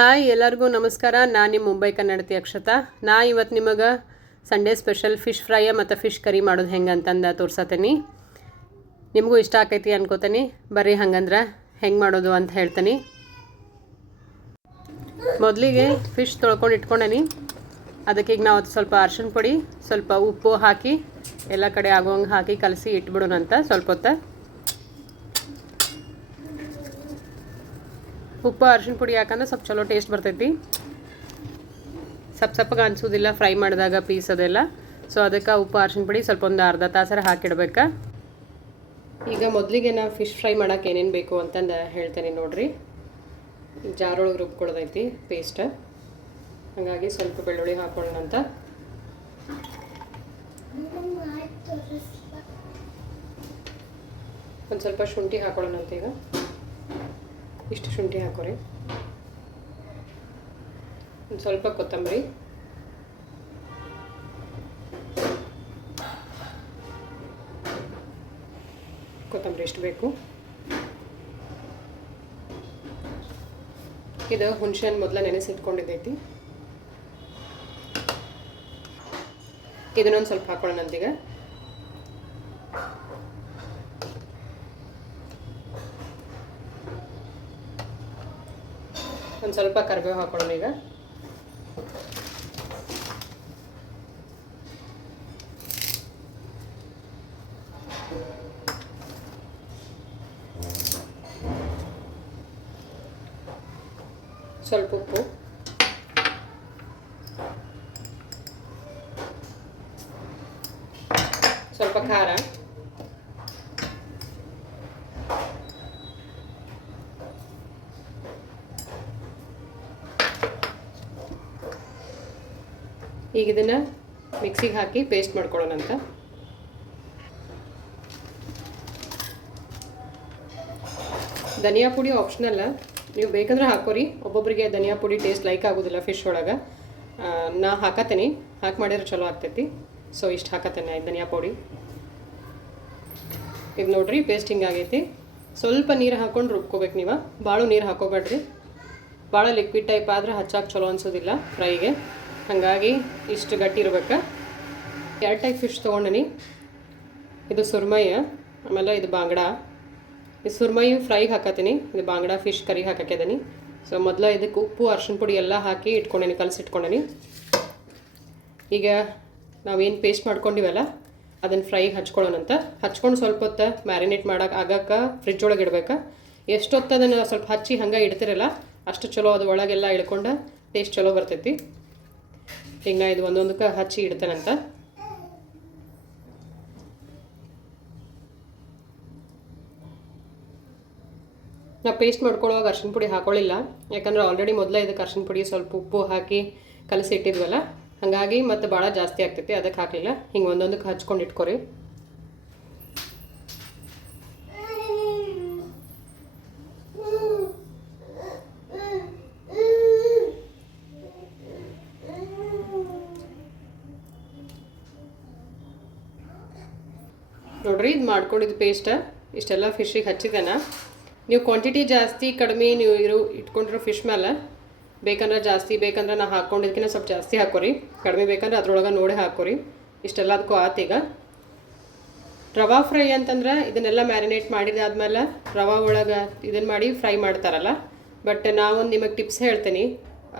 Hi ಎಲ್ಲರಿಗೂ ನಮಸ್ಕಾರ. ನಾನು ನಿಮ್ಮ ಮುಂಬೈ ಕನ್ನಡತಿ ಅಕ್ಷತಾ. ನಾ ಇವತ್ತು ನಿಮಗೆ ಸಂಡೇ ಸ್ಪೆಷಲ್ ಫಿಶ್ ಫ್ರೈ ಮತ್ತು ಫಿಶ್ ಕರಿ ಮಾಡೋದು ಹೆಂಗೆ ಅಂತಂದು ತೋರ್ಸತ್ತೀನಿ. ನಿಮಗೂ ಇಷ್ಟ ಆಕೈತಿ ಅನ್ಕೋತೀನಿ. ಬರ್ರಿ ಹಂಗಂದ್ರೆ ಹೆಂಗೆ ಮಾಡೋದು ಅಂತ ಹೇಳ್ತೀನಿ. ಮೊದಲಿಗೆ ಫಿಶ್ ತೊಳ್ಕೊಂಡು ಇಟ್ಕೊಂಡೇನಿ. ಅದಕ್ಕೆ ಈಗ ನಾವು ಸ್ವಲ್ಪ ಅರ್ಶಿಣ ಪುಡಿ, ಸ್ವಲ್ಪ ಉಪ್ಪು ಹಾಕಿ ಎಲ್ಲ ಕಡೆ ಆಗೋಂಗೆ ಹಾಕಿ ಕಲಸಿ ಇಟ್ಬಿಡೋಣಂತ ಸ್ವಲ್ಪ ಹೊತ್ತು. ಉಪ್ಪು ಅರ್ಶಿಣ ಪುಡಿ ಯಾಕಂದ್ರೆ ಸ್ವಲ್ಪ ಚಲೋ ಟೇಸ್ಟ್ ಬರ್ತೈತಿ. ಸಪ್ಪಗೆ ಅನಿಸೋದಿಲ್ಲ ಫ್ರೈ ಮಾಡಿದಾಗ ಪೀಸ್ ಅದೆಲ್ಲ. ಸೊ ಅದಕ್ಕೆ ಉಪ್ಪು ಅರ್ಶಿಣ ಪುಡಿ ಸ್ವಲ್ಪ ಒಂದು ಅರ್ಧ ತಾಸರ ಹಾಕಿಡ್ಬೇಕು. ಈಗ ಮೊದಲಿಗೆ ನಾವು ಫಿಶ್ ಫ್ರೈ ಮಾಡೋಕೆ ಏನೇನು ಬೇಕು ಅಂತಂದು ಹೇಳ್ತೇನೆ ನೋಡಿರಿ. ಜಾರೊಳಗೆ ರುಬ್ಕೊಳ್ಳೋದೈತಿ ಪೇಸ್ಟ್. ಹಾಗಾಗಿ ಸ್ವಲ್ಪ ಬೆಳ್ಳುಳ್ಳಿ ಹಾಕೊಳ್ಳೋಣಂತ. ಒಂದು ಸ್ವಲ್ಪ ಶುಂಠಿ ಹಾಕೊಳ್ಳೋಣಂತ. ಈಗ ಇಷ್ಟು ಶುಂಠಿ ಹಾಕೋರಿ. ಒಂದು ಸ್ವಲ್ಪ ಕೊತ್ತಂಬರಿ, ಇಷ್ಟು ಬೇಕು. ಇದು ಹುಣಸೆಹಣ್ಣು ಮೊದಲ ನೆನೆಸಿಟ್ಕೊಂಡಿದ್ದೈತಿ. ಇದನ್ನೊಂದು ಸ್ವಲ್ಪ ಹಾಕೊಳ್ಳೋಣಂತೀಗ. ಒಂದು ಸ್ವಲ್ಪ ಕರಿಬೇವು ಹಾಕೊಳ್ಳೋಣ. ಈಗ ಸ್ವಲ್ಪ ಉಪ್ಪು, ಸ್ವಲ್ಪ ಖಾರ, ಈಗ ಇದನ್ನು ಮಿಕ್ಸಿಗೆ ಹಾಕಿ ಪೇಸ್ಟ್ ಮಾಡ್ಕೊಳ್ಳೋಣಂತ. ಧನಿಯಾ ಪುಡಿ ಆಪ್ಷನಲ್ಲ, ನೀವು ಬೇಕಂದ್ರೆ ಹಾಕೋರಿ. ಒಬ್ಬೊಬ್ಬರಿಗೆ ಧನಿಯಾ ಪುಡಿ ಟೇಸ್ಟ್ ಲೈಕ್ ಆಗೋದಿಲ್ಲ ಫಿಶ್ ಒಳಗೆ. ನಾ ಹಾಕತ್ತೀನಿ, ಹಾಕಿ ಮಾಡಿದ್ರೆ ಚಲೋ ಆಗ್ತೈತಿ. ಸೊ ಇಷ್ಟು ಹಾಕತ್ತೇನೆ ಧನಿಯಾ ಪುಡಿ. ಈಗ ನೋಡ್ರಿ ಪೇಸ್ಟ್ ಹಿಂಗಾಗೈತಿ. ಸ್ವಲ್ಪ ನೀರು ಹಾಕ್ಕೊಂಡು ರುಬ್ಕೋಬೇಕು. ನೀವು ಭಾಳ ನೀರು ಹಾಕೋಬೇಡ್ರಿ. ಭಾಳ ಲಿಕ್ವಿಡ್ ಟೈಪ್ ಆದ್ರೆ ಹಚ್ಚಾಕೆ ಚಲೋ ಅನ್ಸೋದಿಲ್ಲ ಫ್ರೈಗೆ. ಹಾಗಾಗಿ ಇಷ್ಟು ಗಟ್ಟಿ ಇರ್ಬೇಕು. 2 ಟೈಪ್ ಫಿಶ್ ತೊಗೊಂಡಿನಿ. ಇದು ಸುರ್ಮೈ, ಆಮೇಲೆ ಇದು ಬಾಂಗಡ. ಇದು ಸುರ್ಮೈ ಫ್ರೈಗೆ ಹಾಕತ್ತೀನಿ, ಇದು ಬಾಂಗಡ ಫಿಶ್ ಕರಿ ಹಾಕಿದ್ದೀನಿ. ಸೊ ಮೊದಲು ಇದಕ್ಕೆ ಉಪ್ಪು ಅರ್ಶಿಣ ಪುಡಿ ಎಲ್ಲ ಹಾಕಿ ಇಟ್ಕೊಂಡೇನಿ, ಕಲಸಿಟ್ಕೊಂಡೇನಿ. ಈಗ ನಾವೇನು ಪೇಸ್ಟ್ ಮಾಡ್ಕೊಂಡಿವಲ್ಲ ಅದನ್ನು ಫ್ರೈಗೆ ಹಚ್ಕೊಳ್ಳೋಣಂತ. ಹಚ್ಕೊಂಡು ಸ್ವಲ್ಪ ಹೊತ್ತು ಮ್ಯಾರಿನೇಟ್ ಆಗಕ್ಕೆ ಫ್ರಿಜ್ ಒಳಗೆ ಇಡ್ಬೇಕು. ಎಷ್ಟೊತ್ತು ಅದನ್ನು ಸ್ವಲ್ಪ ಹಚ್ಚಿ ಹಂಗೆ ಇಡ್ತಿರಲ್ಲ ಅಷ್ಟು ಚಲೋ ಅದು ಒಳಗೆಲ್ಲ ಇಳ್ಕೊಂಡು ಟೇಸ್ಟ್ ಚಲೋ ಬರ್ತೈತಿ. ಈಗ ನಾ ಇದು ಒಂದೊಂದಕ್ಕೆ ಹಚ್ಚಿ ಇಡ್ತೇನಂತ. ನಾ ಪೇಸ್ಟ್ ಮಾಡ್ಕೊಳ್ಳೋವಾಗ ಅರ್ಶಿಣ ಪುಡಿ ಹಾಕೊಳ್ಳಿಲ್ಲ, ಯಾಕಂದ್ರೆ ಆಲ್ರೆಡಿ ಮೊದಲೇ ಇದಕ್ಕೆ ಅರ್ಶಿಣ ಪುಡಿ ಸ್ವಲ್ಪ ಉಪ್ಪು ಹಾಕಿ ಕಲಸಿ ಇಟ್ಟಿದ್ವಲ್ಲ, ಹಾಗಾಗಿ ಮತ್ತು ಭಾಳ ಜಾಸ್ತಿ ಆಗ್ತೈತಿ, ಅದಕ್ಕೆ ಹಾಕಲಿಲ್ಲ. ಹಿಂಗೆ ಒಂದೊಂದಕ್ಕೆ ಹಚ್ಕೊಂಡು ಇಟ್ಕೊರಿ. ನೋಡ್ರಿ ಇದು ಮಾಡ್ಕೊಂಡಿದ್ದು ಪೇಸ್ಟ್ ಇಷ್ಟೆಲ್ಲ ಫಿಶ್ಶಿಗೆ ಹಚ್ಚಿದ್ದೇನೆ. ನೀವು ಕ್ವಾಂಟಿಟಿ ಜಾಸ್ತಿ ಕಡಿಮೆ ನೀವು ಇಟ್ಕೊಂಡಿರೋ ಫಿಶ್ ಮೇಲೆ ಬೇಕಂದ್ರೆ ಜಾಸ್ತಿ, ಬೇಕಂದ್ರೆ ನಾ ಹಾಕ್ಕೊಂಡಿದ್ದಕ್ಕಿಂತ ಸ್ವಲ್ಪ ಜಾಸ್ತಿ ಹಾಕೋರಿ. ಕಡಿಮೆ ಬೇಕಂದ್ರೆ ಅದ್ರೊಳಗೆ ನೋಡಿ ಹಾಕೋರಿ. ಇಷ್ಟೆಲ್ಲ ಅದಕ್ಕೂ ಆತೀಗ. ರವಾ ಫ್ರೈ ಅಂತಂದ್ರೆ ಇದನ್ನೆಲ್ಲ ಮ್ಯಾರಿನೇಟ್ ಮಾಡಿದಾದ್ಮೇಲೆ ರವಾ ಒಳಗೆ ಇದನ್ನು ಮಾಡಿ ಫ್ರೈ ಮಾಡ್ತಾರಲ್ಲ. ಬಟ್ ನಾವೊಂದು ನಿಮಗೆ ಟಿಪ್ಸ್ ಹೇಳ್ತೀನಿ.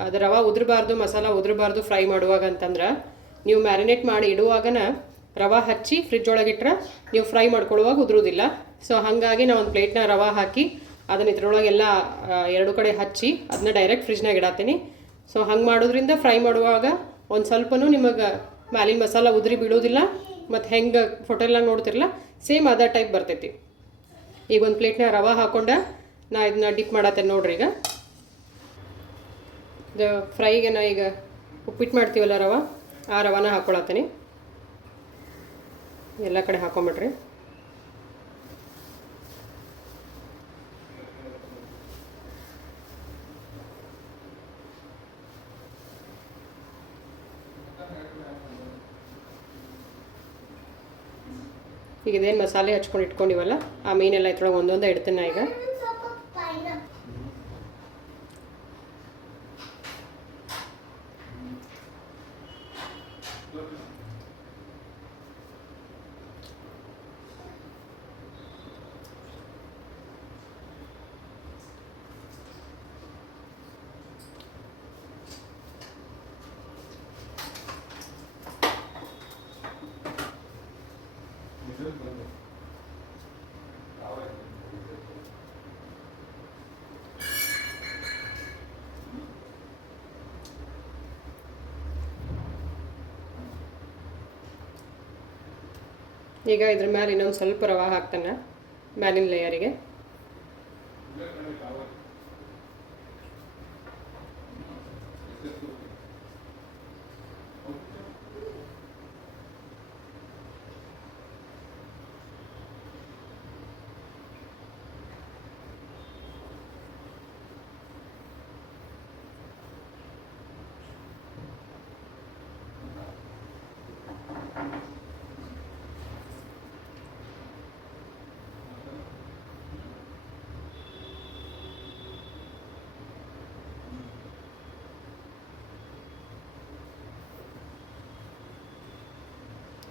ಅದು ರವಾ ಉದುರಬಾರ್ದು, ಮಸಾಲ ಉದುರಬಾರ್ದು ಫ್ರೈ ಮಾಡುವಾಗ ಅಂತಂದ್ರೆ ನೀವು ಮ್ಯಾರಿನೇಟ್ ಮಾಡಿ ಇಡುವಾಗನ ರವಾ ಹಚ್ಚಿ ಫ್ರಿಜ್ ಒಳಗಿಟ್ರೆ ನೀವು ಫ್ರೈ ಮಾಡ್ಕೊಳ್ಳುವಾಗ ಉದುರೋದಿಲ್ಲ. ಸೊ ಹಾಗಾಗಿ ನಾನು ಒಂದು ಪ್ಲೇಟ್ನ ರವಾ ಹಾಕಿ ಅದನ್ನು ಇದ್ರೊಳಗೆಲ್ಲ 2 ಕಡೆ ಹಚ್ಚಿ ಅದನ್ನ ಡೈರೆಕ್ಟ್ ಫ್ರಿಜ್ನಾಗ ಇಡತ್ತೀನಿ. ಸೊ ಹಂಗೆ ಮಾಡೋದ್ರಿಂದ ಫ್ರೈ ಮಾಡುವಾಗ ಒಂದು ಸ್ವಲ್ಪನೂ ನಿಮಗೆ ಮ್ಯಾಲಿನ ಮಸಾಲ ಉದುರಿ ಬೀಳೋದಿಲ್ಲ. ಮತ್ತು ಹೆಂಗೆ ಫೋಟೋಲ್ನಾಗ ನೋಡ್ತಿರಲ್ಲ ಸೇಮ್ ಅದೇ ಟೈಪ್ ಬರ್ತೈತಿ. ಈಗ ಒಂದು ಪ್ಲೇಟ್ನ ರವಾ ಹಾಕ್ಕೊಂಡು ನಾ ಇದನ್ನ ಡಿಪ್ ಮಾಡತ್ತೇನೆ ನೋಡ್ರಿ. ಈಗ ಇದು ಫ್ರೈಗೆ ನಾ ಈಗ ಉಪ್ಪಿಟ್ಟು ಮಾಡ್ತೀವಲ್ಲ ರವಾ, ಆ ರವಾನ ಹಾಕ್ಕೊಳತ್ತೀನಿ. ಎಲ್ಲ ಕಡೆ ಹಾಕೊಂಬಿಡ್ರಿ. ಈಗ ಇದೇನು ಮಸಾಲೆ ಹಚ್ಕೊಂಡು ಇಟ್ಕೊಂಡಿವಲ್ಲ ಆ ಮೀನೆಲ್ಲ ಇದ್ರೊಳಗೆ ಒಂದೊಂದೇ ಇಡ್ತೀನಿ ಈಗ. ಈಗ ಇದ್ರ ಮೇಲೆ ಇನ್ನೊಂದು ಸ್ವಲ್ಪ ರವೆ ಹಾಕ್ತಾನೆ ಮೇಲಿನ ಲೇಯರಿಗೆ.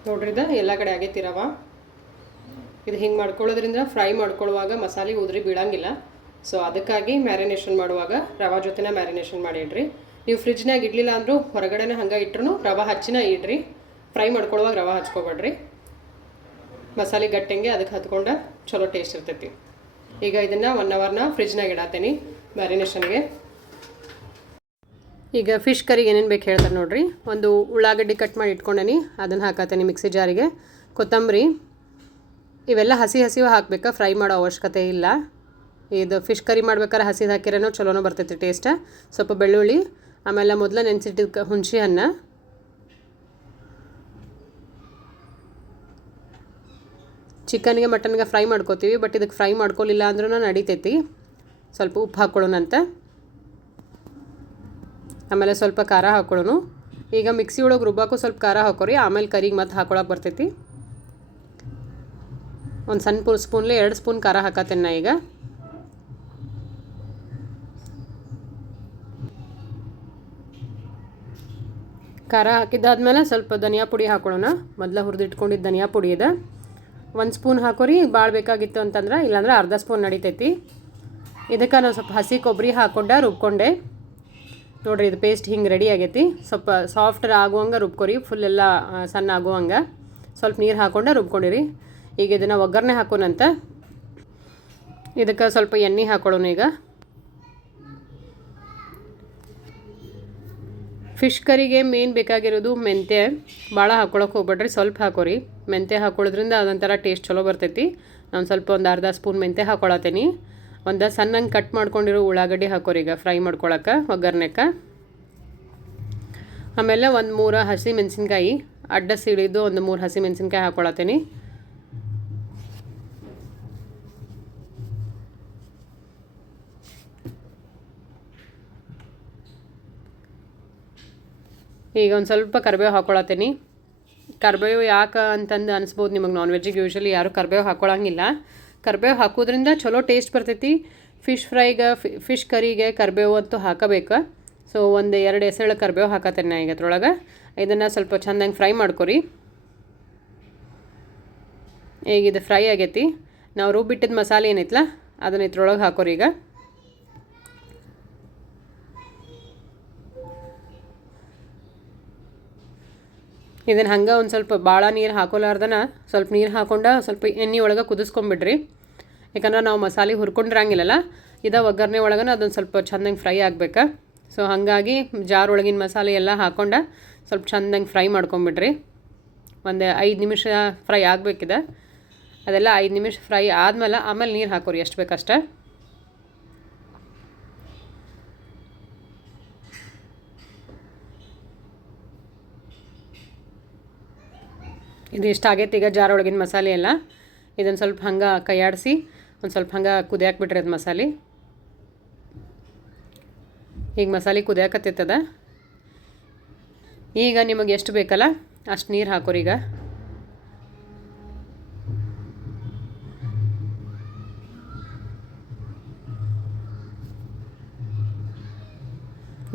ನೋಡ್ರಿ ಇದು ಎಲ್ಲ ಕಡೆ ಆಗೈತಿ ರವೆ. ಇದು ಹಿಂಗೆ ಮಾಡ್ಕೊಳ್ಳೋದ್ರಿಂದ ಫ್ರೈ ಮಾಡ್ಕೊಳ್ಳುವಾಗ ಮಸಾಲೆ ಉದುರಿ ಬೀಳಂಗಿಲ್ಲ. ಸೊ ಅದಕ್ಕಾಗಿ ಮ್ಯಾರಿನೇಷನ್ ಮಾಡುವಾಗ ರವೆ ಜೊತೆನೇ ಮ್ಯಾರಿನೇಷನ್ ಮಾಡಿ ಇಡ್ರಿ. ನೀವು ಫ್ರಿಜ್ನಾಗ ಇಡಲಿಲ್ಲ ಅಂದರೂ ಹೊರಗಡೆನೇ ಹಂಗೆ ಇಟ್ರು ರವೆ ಹಚ್ಚಿನ ಇಡ್ರಿ. ಫ್ರೈ ಮಾಡ್ಕೊಳ್ಳುವಾಗ ರವೆ ಹಚ್ಕೊಬೇಡ್ರಿ. ಮಸಾಲೆ ಗಟ್ಟಂಗೆ ಅದಕ್ಕೆ ಹತ್ಕೊಂಡು ಚಲೋ ಟೇಸ್ಟ್ ಇರ್ತೈತಿ. ಈಗ ಇದನ್ನು 1 ಅವರ್ನ ಫ್ರಿಜ್ನಾಗ ಇಡತ್ತೀನಿ ಮ್ಯಾರಿನೇಷನ್ಗೆ. ಈಗ ಫಿಶ್ ಕರಿಗೆ ಏನೇನು ಬೇಕು ಹೇಳ್ತಾರೆ ನೋಡಿರಿ. ಒಂದು ಉಳ್ಳಾಗಡ್ಡಿ ಕಟ್ ಮಾಡಿ ಇಟ್ಕೊಂಡೇನಿ, ಅದನ್ನು ಹಾಕತ್ತೇನೆ ಮಿಕ್ಸಿ ಜಾರಿಗೆ. ಕೊತ್ತಂಬರಿ ಇವೆಲ್ಲ ಹಸಿವು ಹಾಕಬೇಕಾ, ಫ್ರೈ ಮಾಡೋ ಅವಶ್ಯಕತೆ ಇಲ್ಲ. ಇದು ಫಿಶ್ ಕರಿ ಮಾಡ್ಬೇಕಾದ್ರೆ ಹಸಿದು ಹಾಕಿರೇನೋ ಚಲೋನೋ ಬರ್ತೈತಿ ಟೇಸ್ಟ್. ಸ್ವಲ್ಪ ಬೆಳ್ಳುಳ್ಳಿ, ಆಮೇಲೆ ಮೊದಲು ನೆನೆಸಿಟ್ಟಿದ್ದ ಹುಣಸೆ ಹಣ್ಣು, ಚಿಕನ್ಗೆ ಮಟನ್ಗೆ ಫ್ರೈ ಮಾಡ್ಕೋತೀವಿ, ಬಟ್ ಇದಕ್ಕೆ ಫ್ರೈ ಮಾಡ್ಕೊಳ್ಳಿಲ್ಲ ಅಂದ್ರೂ ನಡಿತೈತಿ. ಸ್ವಲ್ಪ ಉಪ್ಪು ಹಾಕ್ಕೊಳ್ಳೋಣಂತ, ಆಮೇಲೆ ಸ್ವಲ್ಪ ಖಾರ ಹಾಕೊಳ್ಳೋಣ. ಈಗ ಮಿಕ್ಸಿ ಒಳಗೆ ರುಬ್ಬಾಕು ಸ್ವಲ್ಪ ಖಾರ ಹಾಕೋರಿ, ಆಮೇಲೆ ಕರಿಗೆ ಮತ್ತೆ ಹಾಕೊಳಕ್ಕೆ ಬರ್ತೈತಿ. ಒಂದು ಸಣ್ಣ ಸ್ಪೂನ್ಲೆ 2 ಸ್ಪೂನ್ ಖಾರ ಹಾಕತ್ತೇನೆ ನಾ. ಈಗ ಖಾರ ಹಾಕಿದ್ದಾದ್ಮೇಲೆ ಸ್ವಲ್ಪ ಧನಿಯಾ ಪುಡಿ ಹಾಕೊಳ್ಳೋಣ. ಮೊದಲು ಹುರಿದಿಟ್ಕೊಂಡಿದ್ದು ಧನಿಯಾ ಪುಡಿ ಇದೆ, 1 ಸ್ಪೂನ್ ಹಾಕೋರಿ. ಭಾಳ ಬೇಕಾಗಿತ್ತು ಅಂತಂದ್ರೆ, ಇಲ್ಲಾಂದ್ರೆ ಅರ್ಧ ಸ್ಪೂನ್ ನಡಿತೈತಿ. ಇದಕ್ಕೆ ನಾನು ಸ್ವಲ್ಪ ಹಸಿ ಕೊಬ್ಬರಿ ಹಾಕ್ಕೊಂಡೆ ರುಬ್ಕೊಂಡೆ. ನೋಡಿರಿ ಇದು ಪೇಸ್ಟ್ ಹಿಂಗೆ ರೆಡಿ ಆಗೈತಿ. ಸ್ವಲ್ಪ ಸಾಫ್ಟ್ ಆಗುವಂಗೆ ರುಬ್ಕೊರಿ, ಫುಲ್ ಎಲ್ಲ ಸಣ್ಣ ಆಗುವಂಗೆ. ಸ್ವಲ್ಪ ನೀರು ಹಾಕ್ಕೊಂಡೆ ರುಬ್ಕೊಂಡಿರಿ. ಈಗ ಇದನ್ನು ಒಗ್ಗರಣೆ ಹಾಕೋಣಂತ. ಇದಕ್ಕೆ ಸ್ವಲ್ಪ ಎಣ್ಣೆ ಹಾಕೊಳ್ಳೋಣ. ಈಗ ಫಿಶ್ ಕರಿಗೆ ಮೇನ್ ಬೇಕಾಗಿರೋದು ಮೆಂತ್ಯ. ಭಾಳ ಹಾಕ್ಕೊಳಕ್ಕೆ ಹೋಗ್ಬೇಡ್ರಿ, ಸ್ವಲ್ಪ ಹಾಕೋರಿ. ಮೆಂತ್ಯ ಹಾಕೊಳ್ಳೋದ್ರಿಂದ ಅದೊಂಥರ ಟೇಸ್ಟ್ ಚಲೋ ಬರ್ತೈತಿ. ನಾನು ಸ್ವಲ್ಪ ಒಂದು ಅರ್ಧ ಸ್ಪೂನ್ ಮೆಂತ್ಯ ಹಾಕ್ಕೊಳತ್ತೀನಿ. ಒಂದು ಸಣ್ಣಂಗೆ ಕಟ್ ಮಾಡ್ಕೊಂಡಿರೋ ಉಳ್ಳಾಗಡ್ಡಿ ಹಾಕೋರಿ ಈಗ ಫ್ರೈ ಮಾಡ್ಕೊಳಕ್ಕೆ ಒಗ್ಗರಣೆಗೆ. ಆಮೇಲೆ 1-3 ಹಸಿ ಮೆಣಸಿನ್ಕಾಯಿ ಅಡ್ಡ ಸಿಡಿದು 1-3 ಹಸಿ ಮೆಣಸಿನ್ಕಾಯಿ ಹಾಕ್ಕೊಳತ್ತೀನಿ. ಈಗ ಒಂದು ಸ್ವಲ್ಪ ಕರಿಬೇವು ಹಾಕ್ಕೊಳತ್ತೀನಿ. ಕರಿಬೇವು ಯಾಕೆ ಅಂತಂದು ಅನಿಸ್ಬೋದು ನಿಮಗೆ. ನಾನ್ ವೆಜ್ಜಿಗೆ ಯೂಶ್ವಲಿ ಯಾರೂ ಕರಿಬೇವು ಹಾಕ್ಕೊಳಂಗಿಲ್ಲ. ಕರಿಬೇವು ಹಾಕೋದ್ರಿಂದ ಚಲೋ ಟೇಸ್ಟ್ ಬರ್ತೈತಿ. ಫಿಶ್ ಫ್ರೈಗೆ ಫಿಶ್ ಕರಿಗೆ ಕರಿಬೇವು ಅಂತೂ ಹಾಕಬೇಕು. ಸೊ 1-2 ಎಸಳು ಕರಿಬೇವು ಹಾಕತ್ತೇನೆ ನಾ ಈಗ ಅದ್ರೊಳಗೆ. ಇದನ್ನು ಸ್ವಲ್ಪ ಚೆಂದಂಗೆ ಫ್ರೈ ಮಾಡ್ಕೊರಿ. ಈಗ ಇದು ಫ್ರೈ ಆಗೈತಿ. ನಾವು ರುಬ್ಬಿಟ್ಟಿದ್ದ ಮಸಾಲೆ ಏನೈತಲ್ಲ ಅದನ್ನು ಇದ್ರೊಳಗೆ ಹಾಕೋರಿ. ಈಗ ಇದನ್ನು ಹಂಗೆ ಒಂದು ಸ್ವಲ್ಪ ಭಾಳ ನೀರು ಹಾಕೋಲಾರ್ದನ ಸ್ವಲ್ಪ ನೀರು ಹಾಕ್ಕೊಂಡು ಸ್ವಲ್ಪ ಎಣ್ಣೆ ಒಳಗೆ ಕುದಿಸ್ಕೊಂಬಿಡ್ರಿ. ಯಾಕಂದ್ರೆ ನಾವು ಮಸಾಲೆ ಹುರ್ಕೊಂಡಿರಂಗಿಲ್ಲಲ್ಲ, ಇದು ಒಗ್ಗರಣೆ ಒಳಗನ ಅದೊಂದು ಸ್ವಲ್ಪ ಚೆಂದಂಗೆ ಫ್ರೈ ಆಗ್ಬೇಕು. ಸೊ ಹಾಗಾಗಿ ಜಾರ್ ಒಳಗಿನ ಮಸಾಲೆ ಎಲ್ಲ ಹಾಕ್ಕೊಂಡು ಸ್ವಲ್ಪ ಚೆಂದಂಗೆ ಫ್ರೈ ಮಾಡ್ಕೊಂಬಿಡ್ರಿ. ಒಂದು 5 ನಿಮಿಷ ಫ್ರೈ ಆಗಬೇಕಿದೆ. ಅದೆಲ್ಲ 5 ನಿಮಿಷ ಫ್ರೈ ಆಮೇಲೆ ನೀರು ಹಾಕೋರಿ ಎಷ್ಟು ಬೇಕಷ್ಟೆ. ಇದು ಇಷ್ಟ ಆಗೈತೆ. ಈಗ ಜಾರ್ ಒಳಗಿನ ಮಸಾಲೆ ಎಲ್ಲ ಇದನ್ನು ಸ್ವಲ್ಪ ಹಂಗೆ ಕೈಯಾಡಿಸಿ ಒಂದು ಸ್ವಲ್ಪ ಹಂಗೆ ಕುದಿಯಾಕ್ಬಿಟ್ರಿ ಅದು ಮಸಾಲೆ. ಈಗ ಮಸಾಲೆ ಕುದಿಯಾಕತ್ತೈತದ. ಈಗ ನಿಮಗೆ ಎಷ್ಟು ಬೇಕಲ್ಲ ಅಷ್ಟು ನೀರು ಹಾಕೋರಿ. ಈಗ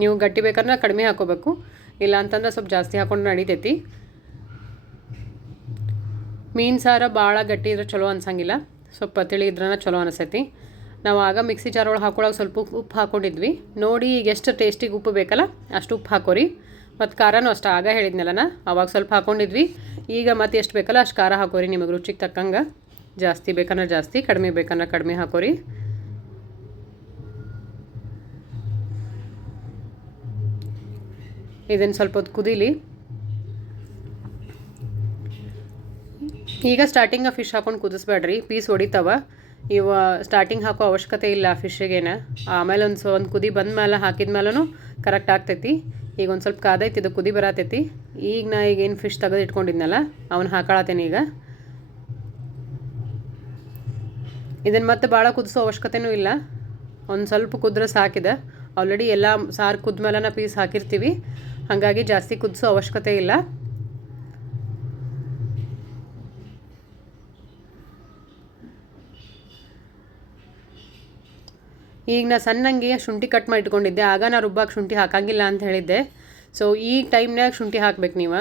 ನೀವು ಗಟ್ಟಿ ಬೇಕಂದ್ರೆ ಕಡಿಮೆ ಹಾಕೋಬೇಕು, ಇಲ್ಲ ಅಂತಂದ್ರೆ ಸ್ವಲ್ಪ ಜಾಸ್ತಿ ಹಾಕೊಂಡು ನಡಿತೈತಿ. ಮೀನು ಸಾರು ಭಾಳ ಗಟ್ಟಿ ಇದ್ರೆ ಚಲೋ ಅನ್ಸಂಗಿಲ್ಲ, ಸ್ವಲ್ಪ ತಿಳಿ ಇದ್ರನ ಚಲೋ ಅನಿಸ್ತೈತಿ. ನಾವು ಆಗ ಮಿಕ್ಸಿ ಜಾರ್ ಒಳಗೆ ಹಾಕೊಳ್ಳೋಕೆ ಸ್ವಲ್ಪ ಉಪ್ಪು ಹಾಕ್ಕೊಂಡಿದ್ವಿ. ನೋಡಿ ಈಗ ಎಷ್ಟು ಟೇಸ್ಟಿಗೆ ಉಪ್ಪು ಬೇಕಲ್ಲ ಅಷ್ಟು ಉಪ್ಪು ಹಾಕೋರಿ. ಮತ್ತು ಖಾರನೂ ಅಷ್ಟು ಆಗ ಹೇಳಿದ್ನಲ್ಲ ಅವಾಗ ಸ್ವಲ್ಪ ಹಾಕ್ಕೊಂಡಿದ್ವಿ. ಈಗ ಮತ್ತೆ ಎಷ್ಟು ಬೇಕಲ್ಲ ಅಷ್ಟು ಖಾರ ಹಾಕೋರಿ, ನಿಮಗೆ ರುಚಿಗೆ ತಕ್ಕಂಗೆ. ಜಾಸ್ತಿ ಬೇಕಂದ್ರೆ ಜಾಸ್ತಿ, ಕಡಿಮೆ ಬೇಕಂದ್ರೆ ಕಡಿಮೆ ಹಾಕೋರಿ. ಇದನ್ನು ಸ್ವಲ್ಪ ಹೊತ್ತು ಕುದೀಲಿ. ಈಗ ಸ್ಟಾರ್ಟಿಂಗ್ ಫಿಶ್ ಹಾಕೊಂಡು ಕುದಿಸ್ಬೇಡ್ರಿ, ಪೀಸ್ ಹೊಡಿತಾವ. ಇವ ಸ್ಟಾರ್ಟಿಂಗ್ ಹಾಕೋ ಅವಶ್ಯಕತೆ ಇಲ್ಲ ಫಿಶ್ಶಿಗೇನು. ಆಮೇಲೆ ಒಂದು ಕುದಿ ಬಂದಮೇಲೆ ಹಾಕಿದ್ಮೇಲೂ ಕರೆಕ್ಟ್ ಆಗ್ತೈತಿ. ಈಗ ಒಂದು ಸ್ವಲ್ಪ ಕಾದೈತಿ, ಇದು ಕುದಿ ಬರತೈತಿ. ಈಗ ನಾ ಈಗೇನು ಫಿಶ್ ತೆಗೆದು ಇಟ್ಕೊಂಡಿದ್ನಲ್ಲ ಅವನ್ನ ಹಾಕೊಳತ್ತೇನೆ. ಈಗ ಇದನ್ನು ಮತ್ತೆ ಭಾಳ ಕುದಿಸೋ ಅವಶ್ಯಕತೆಯೂ ಇಲ್ಲ, ಒಂದು ಸ್ವಲ್ಪ ಕುದ್ರೆ ಸಾಕಿದೆ. ಆಲ್ರೆಡಿ ಎಲ್ಲ ಸಾರು ಕುದ್ಮೇಲೆ ಪೀಸ್ ಹಾಕಿರ್ತೀವಿ, ಹಾಗಾಗಿ ಜಾಸ್ತಿ ಕುದಿಸೋ ಅವಶ್ಯಕತೆ ಇಲ್ಲ. ಈಗ ನಾ ಸಣ್ಣಂಗೆ ಶುಂಠಿ ಕಟ್ ಮಾಡಿ ಇಟ್ಕೊಂಡಿದ್ದೆ. ಆಗ ನಾ ರುಬ್ಬಾಕ ಶುಂಠಿ ಹಾಕಂಗಿಲ್ಲ ಅಂತ ಹೇಳಿದ್ದೆ. ಸೊ ಈ ಟೈಮ್ನಾಗ ಶುಂಠಿ ಹಾಕ್ಬೇಕು ನೀವು.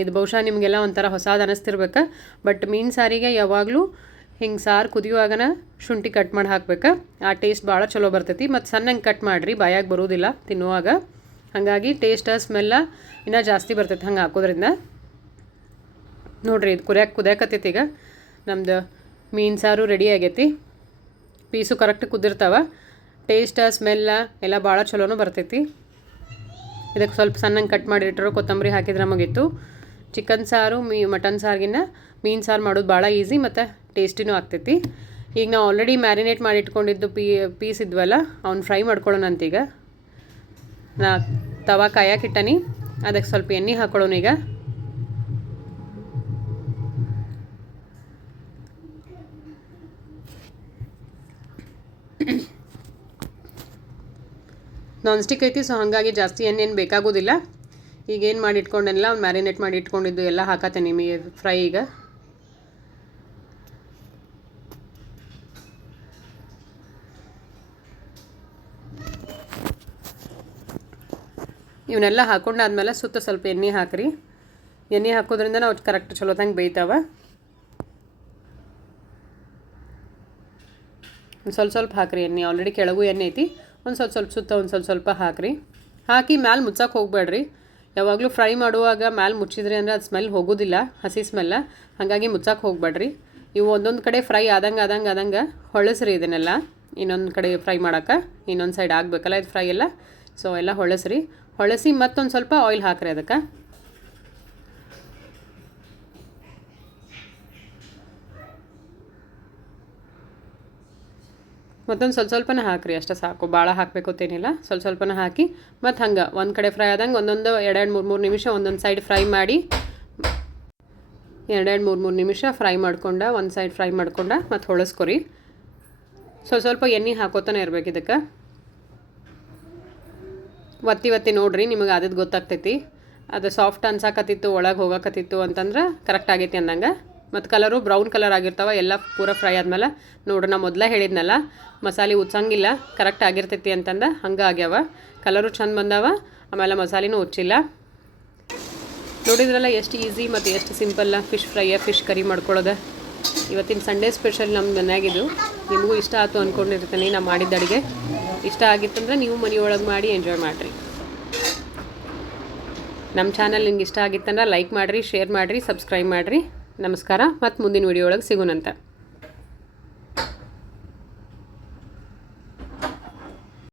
ಇದು ಬಹುಶಃ ನಿಮಗೆಲ್ಲ ಒಂಥರ ಹೊಸದು ಅನ್ನಿಸ್ತಿರ್ಬೇಕು, ಬಟ್ ಮೀನು ಸಾರಿಗೆ ಯಾವಾಗಲೂ ಹಿಂಗೆ ಸಾರು ಕುದಿಯುವಾಗನ ಶುಂಠಿ ಕಟ್ ಮಾಡಿ ಹಾಕ್ಬೇಕು. ಆ ಟೇಸ್ಟ್ ಭಾಳ ಚಲೋ ಬರ್ತೈತಿ. ಮತ್ತು ಸಣ್ಣಂಗೆ ಕಟ್ ಮಾಡಿರಿ, ಬಾಯಾಗ ಬರೋದಿಲ್ಲ ತಿನ್ನುವಾಗ. ಹಾಗಾಗಿ ಟೇಸ್ಟ್ ಸ್ಮೆಲ್ಲ ಇನ್ನೂ ಜಾಸ್ತಿ ಬರ್ತೈತಿ ಹಂಗೆ ಹಾಕೋದ್ರಿಂದ. ನೋಡಿರಿ, ಇದು ಕುದಿಯಾಕತ್ತೈತಿ. ಈಗ ನಮ್ದು ಮೀನು ಸಾರು ರೆಡಿ ಆಗೈತಿ. ಪೀಸು ಕರೆಕ್ಟ್ ಕುದಿರ್ತಾವೆ, ಟೇಸ್ಟ್ ಸ್ಮೆಲ್ಲ ಎಲ್ಲ ಭಾಳ ಚಲೋನೂ ಬರ್ತೈತಿ. ಇದಕ್ಕೆ ಸ್ವಲ್ಪ ಸಣ್ಣಂಗೆ ಕಟ್ ಮಾಡಿಟ್ರು ಕೊತ್ತಂಬರಿ ಹಾಕಿದ್ರೆ ನಮಗಿತ್ತು. ಚಿಕನ್ ಸಾರು ಮಟನ್ ಸಾರಿಗಿನ್ನ ಮೀನು ಸಾರು ಮಾಡೋದು ಭಾಳ ಈಸಿ ಮತ್ತು ಟೇಸ್ಟಿನೂ ಆಗ್ತೈತಿ. ಈಗ ನಾವು ಆಲ್ರೆಡಿ ಮ್ಯಾರಿನೇಟ್ ಮಾಡಿ ಇಟ್ಕೊಂಡಿದ್ದು ಪೀಸ್ ಇದ್ವಲ್ಲ, ಅವ್ನು ಫ್ರೈ ಮಾಡ್ಕೊಳ್ಳೋಣ ಅಂತೀಗ. ನಾ ತವಾ ಕಾಯಕ್ಕಿಟ್ಟನಿ, ಅದಕ್ಕೆ ಸ್ವಲ್ಪ ಎಣ್ಣೆ ಹಾಕೊಳ್ಳೋಣ. ಈಗ ನಾನ್ ಸ್ಟಿಕ್ ಐತಿ, ಸೊ ಹಾಗಾಗಿ ಜಾಸ್ತಿ ಎಣ್ಣೆನು ಬೇಕಾಗೋದಿಲ್ಲ. ಈಗ ಏನು ಮಾಡಿ ಇಟ್ಕೊಂಡೆಲ್ಲ ಅವ್ನು ಮ್ಯಾರಿನೇಟ್ ಮಾಡಿ ಇಟ್ಕೊಂಡಿದ್ದು ಎಲ್ಲ ಹಾಕತ್ತೆ ನಿಮಗೆ ಫ್ರೈ. ಈಗ ಇವನ್ನೆಲ್ಲ ಹಾಕೊಂಡಾದ್ಮೇಲೆ ಸುತ್ತ ಸ್ವಲ್ಪ ಎಣ್ಣೆ ಹಾಕಿರಿ. ಎಣ್ಣೆ ಹಾಕೋದ್ರಿಂದ ನಾವು ಕರೆಕ್ಟ್ ಚಲೋದಂಗೆ ಬೇಯ್ತಾವೆ. ಒಂದು ಸ್ವಲ್ಪ ಹಾಕಿರಿ ಎಣ್ಣೆ, ಆಲ್ರೆಡಿ ಕೆಳಗೂ ಎಣ್ಣೆ ಐತಿ. ಒಂದು ಸುತ್ತ ಒಂದು ಸ್ವಲ್ಪ ಹಾಕಿರಿ. ಹಾಕಿ ಮ್ಯಾಲೆ ಮುಚ್ಚಕ್ಕೆ ಹೋಗಬೇಡ್ರಿ. ಯಾವಾಗಲೂ ಫ್ರೈ ಮಾಡುವಾಗ ಮ್ಯಾಲೆ ಮುಚ್ಚಿದ್ರಿ ಅಂದರೆ ಅದು ಸ್ಮೆಲ್ ಹೋಗೋದಿಲ್ಲ, ಹಸಿ ಸ್ಮೆಲ್ಲ. ಹಾಗಾಗಿ ಮುಚ್ಚಕ್ಕೆ ಹೋಗಬೇಡ್ರಿ. ಇವು ಒಂದೊಂದು ಕಡೆ ಫ್ರೈ ಆದಂಗೆ ಹೊಳಸ್ರಿ ಇದನ್ನೆಲ್ಲ. ಇನ್ನೊಂದು ಕಡೆ ಫ್ರೈ ಮಾಡೋಕೆ ಇನ್ನೊಂದು ಸೈಡ್ ಆಗಬೇಕಲ್ಲ ಇದು ಫ್ರೈ ಎಲ್ಲ. ಸೊ ಎಲ್ಲ ಹೊಳಸಿ ಮತ್ತೊಂದು ಸ್ವಲ್ಪ ಆಯಿಲ್ ಹಾಕಿರಿ ಅದಕ್ಕೆ. ಮತ್ತೊಂದು ಸ್ವಲ್ಪನ ಹಾಕಿರಿ, ಅಷ್ಟೇ ಸಾಕು, ಭಾಳ ಹಾಕಬೇಕು ಅಂತೇನಿಲ್ಲ. ಸ್ವಲ್ಪನ ಹಾಕಿ ಮತ್ತು ಹಂಗೆ ಒಂದು ಕಡೆ ಫ್ರೈ ಆದಂಗೆ ಒಂದೊಂದು 2-3 ನಿಮಿಷ ಒಂದೊಂದು ಸೈಡ್ ಫ್ರೈ ಮಾಡಿ, 2-3 ನಿಮಿಷ ಫ್ರೈ ಮಾಡ್ಕೊಂಡು ಒಂದು ಸೈಡ್ ಫ್ರೈ ಮಾಡ್ಕೊಂಡು ಮತ್ತು ಹೊಳಸ್ಕೊರಿ. ಸ್ವಲ್ಪ ಎಣ್ಣೆ ಹಾಕೋತಾನೆ ಇರ್ಬೇಕು ಇದಕ್ಕೆ. ಒತ್ತಿ ನೋಡಿರಿ, ನಿಮಗೆ ಅದಕ್ಕೆ ಗೊತ್ತಾಗ್ತೈತಿ. ಅದು ಸಾಫ್ಟ್ ಅನ್ಸಾಕತ್ತಿತ್ತು, ಒಳಗೆ ಹೋಗಾಕತ್ತಿತ್ತು ಅಂತಂದ್ರೆ ಕರೆಕ್ಟ್ ಆಗೈತಿ ಅಂದಂಗೆ. ಮತ್ತು ಕಲರು ಬ್ರೌನ್ ಕಲರ್ ಆಗಿರ್ತಾವೆ ಎಲ್ಲ ಪೂರ ಫ್ರೈ ಆದಮೇಲೆ. ನೋಡ್ರಿ, ನಾ ಮೊದಲೇ ಹೇಳಿದ್ನಲ್ಲ ಮಸಾಲೆ ಉಚ್ಚಂಗಿಲ್ಲ, ಕರೆಕ್ಟ್ ಆಗಿರ್ತೈತಿ ಅಂತಂದು. ಹಂಗೆ ಆಗ್ಯಾವ, ಕಲರು ಚಂದ ಬಂದಾವ, ಆಮೇಲೆ ಮಸಾಲೆನೂ ಉಚ್ಚಿಲ್ಲ. ನೋಡಿದ್ರಲ್ಲ ಎಷ್ಟು ಈಸಿ ಮತ್ತು ಎಷ್ಟು ಸಿಂಪಲ್ಲ ಫಿಶ್ ಫ್ರೈಯ ಫಿಶ್ ಕರಿ ಮಾಡ್ಕೊಳ್ಳೋದು. ಇವತ್ತಿನ ಸಂಡೇ ಸ್ಪೆಷಲ್ ನಮ್ಮ ಮನೆಯಾಗಿದ್ದು. ನಿಮಗೂ ಇಷ್ಟ ಆಯ್ತು ಅಂದ್ಕೊಂಡಿರ್ತೀನಿ ನಾ ಮಾಡಿದ್ದ ಅಡುಗೆ. ಇಷ್ಟ ಆಗಿತ್ತಂದ್ರೆ ನೀವು ಮನೆಯೊಳಗೆ ಮಾಡಿ ಎಂಜಾಯ್ ಮಾಡಿರಿ. ನಮ್ಮ ಚಾನಲ್ ನಿಮ್ಗೆ ಇಷ್ಟ ಆಗಿತ್ತಂದ್ರೆ ಲೈಕ್ ಮಾಡಿರಿ, ಶೇರ್ ಮಾಡಿರಿ, ಸಬ್ಸ್ಕ್ರೈಬ್ ಮಾಡಿರಿ. ನಮಸ್ಕಾರ, ಮತ್ತು ಮುಂದಿನ ವಿಡಿಯೋ ಒಳಗೆ ಸಿಗೋಣಂತ.